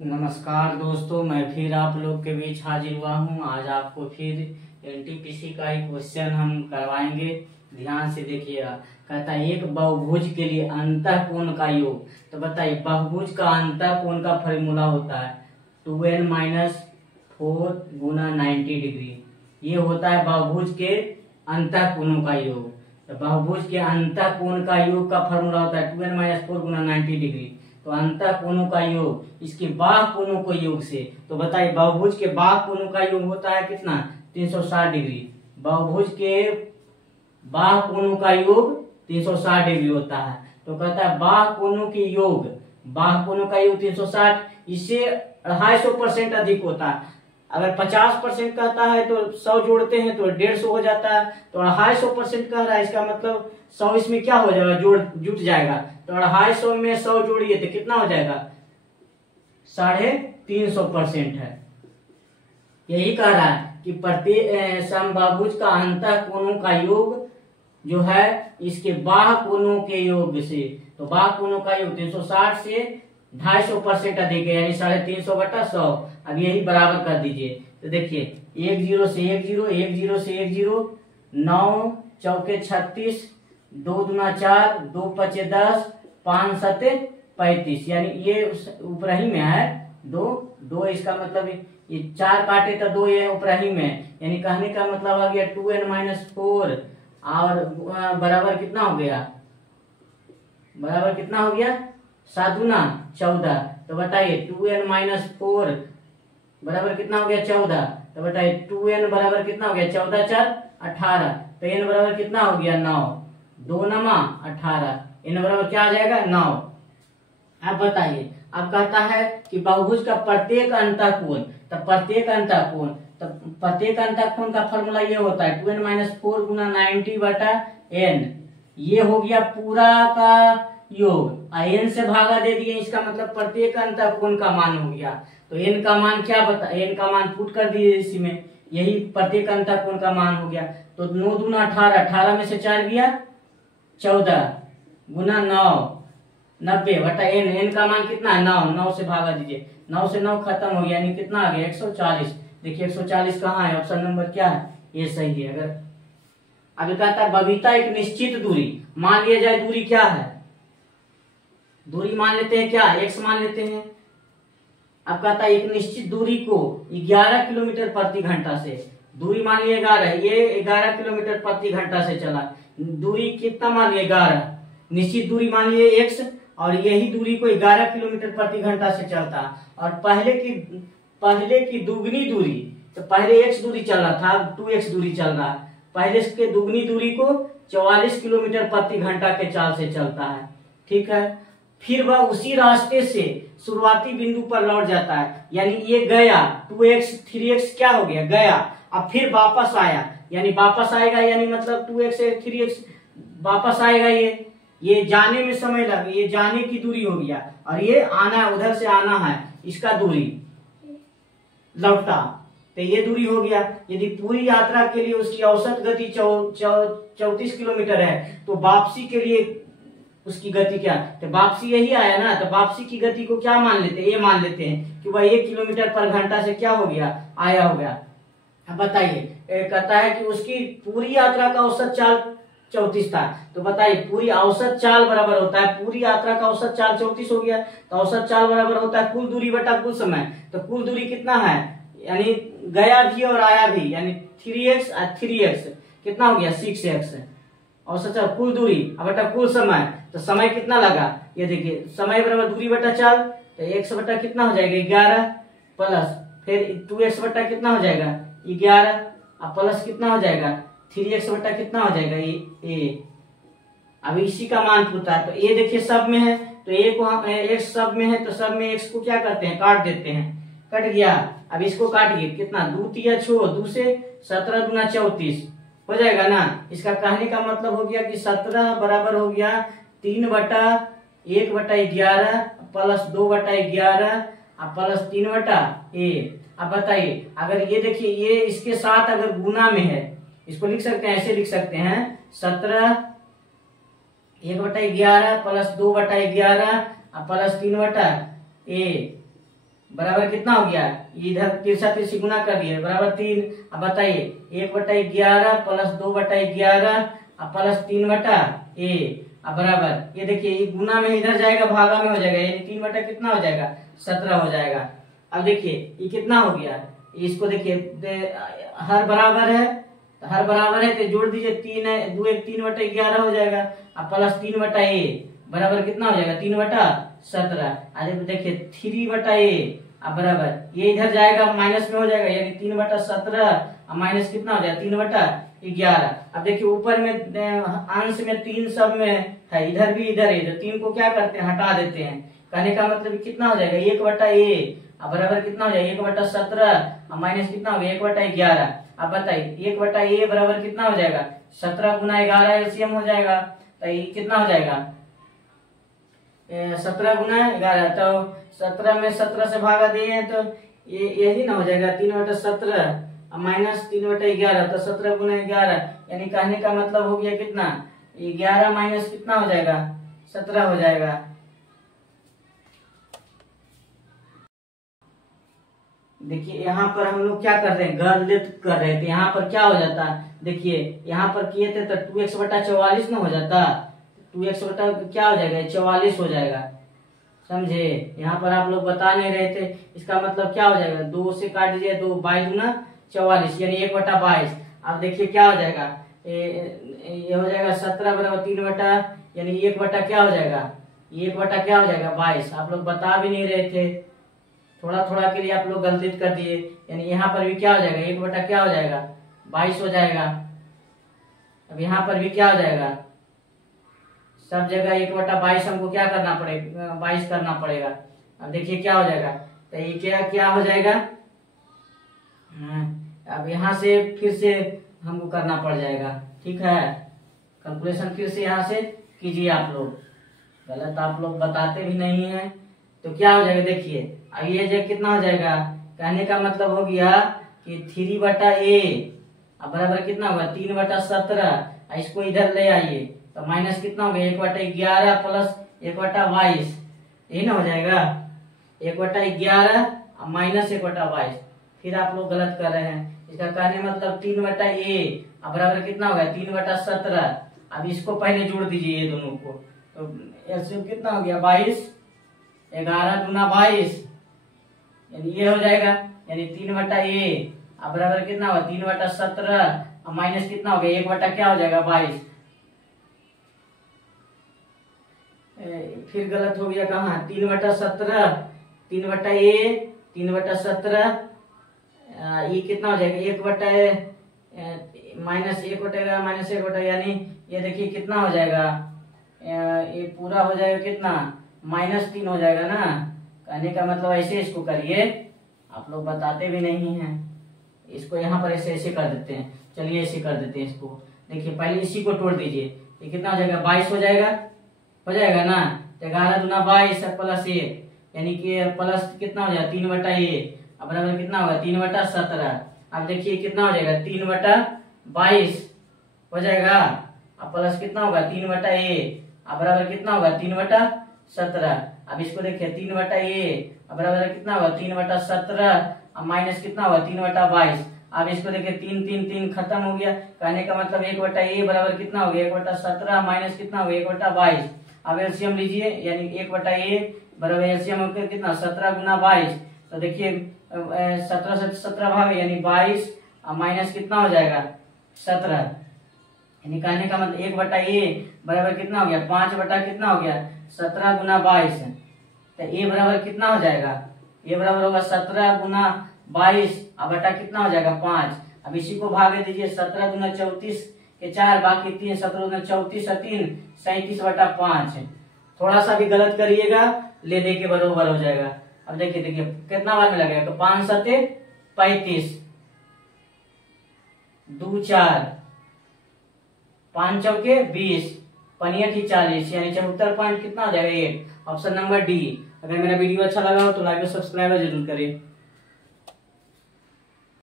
नमस्कार दोस्तों, मैं फिर आप लोग के बीच हाजिर हुआ हूँ। आज आपको फिर एनटीपीसी का एक क्वेश्चन हम करवाएंगे। ध्यान से देखिएगा। कहता है एक बहुभुज के लिए अंतःकोण का योग। तो बताइए, बहुभुज का अंतःकोण का फॉर्मूला होता है 2n-4 गुना 90 डिग्री। ये होता है बहुभुज के अंतःकोणों का योग। तो बहुभुज के अंतःकोण का योग का फॉर्मूला होता है 2n-4 गुना 90 डिग्री। तो अंतःकोणों का योग इसके बाह्य कोणों को योग से। तो बताइए, बहुभुज के बाह्य कोणों का योग होता है कितना? 360 डिग्री। बहुभुज के बाह्य कोणों का योग 360 डिग्री होता है। तो कहता है बाह्य कोणों के योग, बाह्य कोणों का योग 360, इससे 250% अधिक होता है। अगर 50% कहता है तो 100 जोड़ते हैं तो 150 हो जाता है। तो 250% कह रहा है, इसका मतलब 100 इसमें क्या हो जाएगा? जुट जाएगा। तो 250 में 100 जोड़िए तो कितना हो जाएगा? 350% है। यही कह रहा है कि प्रत्येक समबाहुभुज का अंतःकोणों का योग जो है इसके बाह्य कोणों के योग से। तो बाह्य कोणों का योग 360 से 250% अधिक है, यानी 350/100। अब यही बराबर कर दीजिए। तो देखिए, 1 0 से 1 0, 1 0 से 1 0, 9 चौके 36, 2 दूना 4, 2 पचे 10, 5 सते 35, यानी ये ऊपर ही में है। दो इसका मतलब ये 4 काटे तो 2 ये ऊपर ही में, यानी कहने का मतलब आ गया 2n-4 और बराबर कितना हो गया? बराबर कितना हो गया? 7 दूना 14। तो बताइए 2n-4 बराबर कितना हो गया? 14। तो बताइए 2n बराबर कितना हो गया? 14 4 18। तो n बराबर कितना हो गया? 9। 2 नमा 18। n बराबर क्या आ जाएगा? 9। अब बताइए, अब कहता है कि बहुभुज का प्रत्येक अंतःकोण। तो प्रत्येक अंतःकोण का फॉर्मूला ये होता है 2n-4 गुना 90/n। ये हो गया पूरा का योग। n से भागा दे दिए, इसका मतलब प्रत्येक अंतःकोण का मान हो गया। तो n का मान क्या बता? n का मान पुट कर दिए इसी में, यही प्रत्येक अंतःकोण का मान हो गया। तो 9 दूना 18, 18 में से 4 गया 14 गुना 9 90/n। n का मान कितना है? 9। 9 से भागा दीजिए, 9 से 9 खत्म हो गया, यानी कितना आ गया? 140। देखिए 140 कहाँ है? ऑप्शन नंबर क्या है? ये सही है। अगर अभी कहता है बबीता एक निश्चित दूरी, मान लिया जाए दूरी क्या है? दूरी मान लेते हैं क्या? x मान लेते हैं। अब कहता है एक निश्चित दूरी को 11 किलोमीटर प्रति घंटा से, दूरी मान लिया 11, ये 11 किलोमीटर प्रति घंटा से चला। दूरी कितना मान लिया? 11। निश्चित दूरी मान लिए x, और यही दूरी को 11 किलोमीटर प्रति घंटा से चलता। और पहले की दुगनी दूरी, तो पहले x दूरी चल रहा था, अब 2x दूरी चल रहा है। पहले के दुगनी दूरी को 44 किलोमीटर प्रति घंटा के चाल से चलता है। ठीक है, फिर वह उसी रास्ते से शुरुआती बिंदु पर लौट जाता है, यानी ये गया 2x 3x क्या हो गया? गया। अब फिर वापस आया, यानी वापस आएगा, यानी मतलब 2x से 3x वापस आएगा। ये जाने में समय लगे, ये जाने की दूरी हो गया, और ये आना, उधर से आना है, इसका दूरी लौटा, तो ये दूरी हो गया। यदि पूरी यात्रा के लिए उसकी औसत गति 34 किलोमीटर है, तो वापसी के लिए उसकी गति क्या? तो वापसी यही आया ना, तो वापसी की गति को क्या मान लेते हैं? ये मान लेते हैं कि वह 1 किलोमीटर पर घंटा से क्या हो गया? आया हो गया। अब बताइए, कहता है कि उसकी पूरी यात्रा का औसत चाल 34 था। तो बताइए पूरी औसत चाल बराबर होता है, पूरी यात्रा का औसत चाल 34 हो गया, तो औसत चाल बराबर होता है कुल दूरी बटा कुल समय। तो कुल दूरी कितना है? यानी गया भी और आया भी, यानी 3x और 3x कितना हो गया? 6x। औसत चाल कुल दूरी बटा कुल समय, तो समय कितना लगा? ये देखिए, समय बराबर दूरी बटा चाल, तो x बटा कितना हो जाएगा? 11 प्लस फिर 2x बटा कितना हो जाएगा? 11, और प्लस कितना हो जाएगा? 3x बटा कितना हो जाएगा? ये अब इसी का मान पूछता है। तो ये देखिए सब में है, तो x सब में है, तो सब में x को क्या करते हैं? काट देते हैं। कट गया। अब इसको काटिए, कितना? 2 तिया 6, 2 से 17 दूना 34 हो जाएगा ना। इसका कहने का मतलब हो गया कि 17 बराबर हो गया 3/1/11 प्लस 2/11 प्लस 3/a। अब बताइए, अगर ये देखिए, ये इसके साथ अगर गुना में है, इसको लिख सकते हैं, ऐसे लिख सकते हैं 17 1/11 प्लस 2/11 प्लस 3/a बराबर कितना हो गया, इधर तिरछा तिरछी गुना कर दिए बराबर 3। अब बताइए 1/11 प्लस 2/11 प्लस 3/a अब बराबर ये देखिए ये गुना में इधर जाएगा भागा में हो जाएगा, यानी 3 बटा कितना हो जाएगा 17 हो जाएगा। अब देखिए ये कितना हो गया, इसको देखिए हर बराबर है तो जोड़ दीजिए 3 है 2 1 3/11 हो जाएगा। अब प्लस 3/a बराबर कितना हो जाएगा 3/17। आज देखिए 3/a अब बराबर ये इधर जाएगा माइनस में हो जाएगा, यानी 3/17 माइनस कितना हो जाएगा 3/11। अब देखिए ऊपर में अंश में 3 सब में है, इधर भी इधर है, तो 3 को क्या करते हैं हटा देते हैं। कहने का मतलब कितना हो जाएगा 1/a अब बराबर कितना हो जाएगा 1/17 माइनस कितना हो गया 1/11। अब बताइए 1/a बराबर कितना हो जाएगा 17 गुना 11 एलसीएम हो जाएगा, तो ये कितना हो जाएगा 17 गुना 11, तो 17 में 17 से भागा दिए तो ये यही ना हो जाएगा 3/17 माइनस 3/11, तो 17 गुना 11, यानी कहने का मतलब हो गया कितना 11 माइनस कितना हो जाएगा 17 हो जाएगा। देखिए यहाँ पर हम लोग क्या कर रहे हैं गलत कर रहे थे, यहाँ पर क्या हो जाता देखिए यहाँ पर किए थे तो 2x/44 ना हो जाता, 2x बटा क्या हो जाएगा 44 हो जाएगा, समझे। यहाँ पर आप लोग बता नहीं रहे थे, इसका मतलब क्या हो जाएगा 2 से काट दीजिए 2 22 गुना 44 यानी 1/22। अब देखिए क्या हो जाएगा ये हो जाएगा 17 बराबर 3 यानी 1 क्या हो जाएगा 1 क्या हो जाएगा 22। आप लोग बता भी नहीं रहे थे, थोड़ा थोड़ा के लिए आप लोग गलती कर दिए, यानी यहाँ पर भी क्या हो जाएगा 1 क्या हो जाएगा 22 हो जाएगा। अब यहाँ पर भी क्या हो जाएगा सब जगह 1/22 हमको क्या करना पड़ेगा 22 करना पड़ेगा। अब देखिए क्या हो जाएगा, तो ये क्या हो जाएगा अब यहाँ से फिर से हमको करना पड़ जाएगा, ठीक है। कैलकुलेशन फिर से यहाँ से कीजिए, आप लोग गलत आप लोग बताते भी नहीं है, तो क्या हो जाएगा देखिए अब ये जो कितना हो जाएगा, कहने का मतलब हो गया कि 3/a अब बराबर कितना होगा 3/17, इसको इधर ले आइए तो माइनस कितना हो गया 1/11 प्लस 1/22, यही ना हो जाएगा 1/11 माइनस 1/22। फिर आप लोग गलत कर रहे हैं, इसका कहने मतलब 3/a अब बराबर कितना होगा 3/17। अब इसको पहले जोड़ दीजिए ये दोनों को, तो एलसीएम कितना हो गया 22, 11 गुना 22 यानी ये हो जाएगा, यानी 3/a अब बराबर कितना होगा 3/17 माइनस कितना हो गया 1 क्या हो जाएगा 22। फिर गलत हो गया कहाँ 3/17 3/a 3/17 ये कितना हो जाएगा 1 माइनस 1 यानी ये देखिए कितना हो जाएगा ये पूरा हो जाएगा कितना -3 हो जाएगा ना। कहने का मतलब ऐसे इसको करिए, आप लोग बताते भी नहीं हैं, इसको यहाँ पर ऐसे ऐसे कर देते हैं। चलिए ऐसे कर देते हैं इसको, देखिए पहले इसी को तोड़ दीजिए, ये कितना हो जाएगा 22 हो जाएगा ना। 11 दूना 22 प्लस 1 यानी कि प्लस कितना हो जाएगा 3/a अब बराबर कितना होगा 3/17। अब देखिए कितना हो जाएगा 3/22 हो जाएगा, अब प्लस कितना होगा 3/a अब बराबर कितना होगा 3/17। अब इसको देखिए 3/a अब बराबर कितना होगा 3/17 अब माइनस कितना होगा 3/22। अब इसको देखिए 3 3 3 खत्म हो गया, कहने का मतलब 1/a बराबर कितना हो गया 1/17 माइनस कितना हो गया 1/22। अब एलसीएम लीजिए, यानी 1/a बराबर एलसीएम हो गया कितना 17 गुना 22, तो देखिए 17 से 17 भाग यानी 22 माइनस कितना हो जाएगा 17, यानी कहने का मतलब 1/a बराबर कितना हो गया 5 कितना हो गया 17 गुना 22, तो a बराबर कितना हो जाएगा a बराबर होगा 17 गुना 22 अब बटा कितना हो जाएगा 5। अब इसी को भागे दीजिए 17 गुना 34 के 4 बाकी 3 17 गुना 34 3 37/5। थोड़ा सा भी गलत करिएगा ले दे के बराबर हो जाएगा। अब देखिए कितना बार में लगेगा, तो 5 7 35 2 4 5 चौके 20 5 40 यानी 74 पॉइंट कितना हो जाएगा 8। Option number D. अगर मेरा वीडियो अच्छा लगा हो तो लाइक और सब्सक्राइब जरूर करें।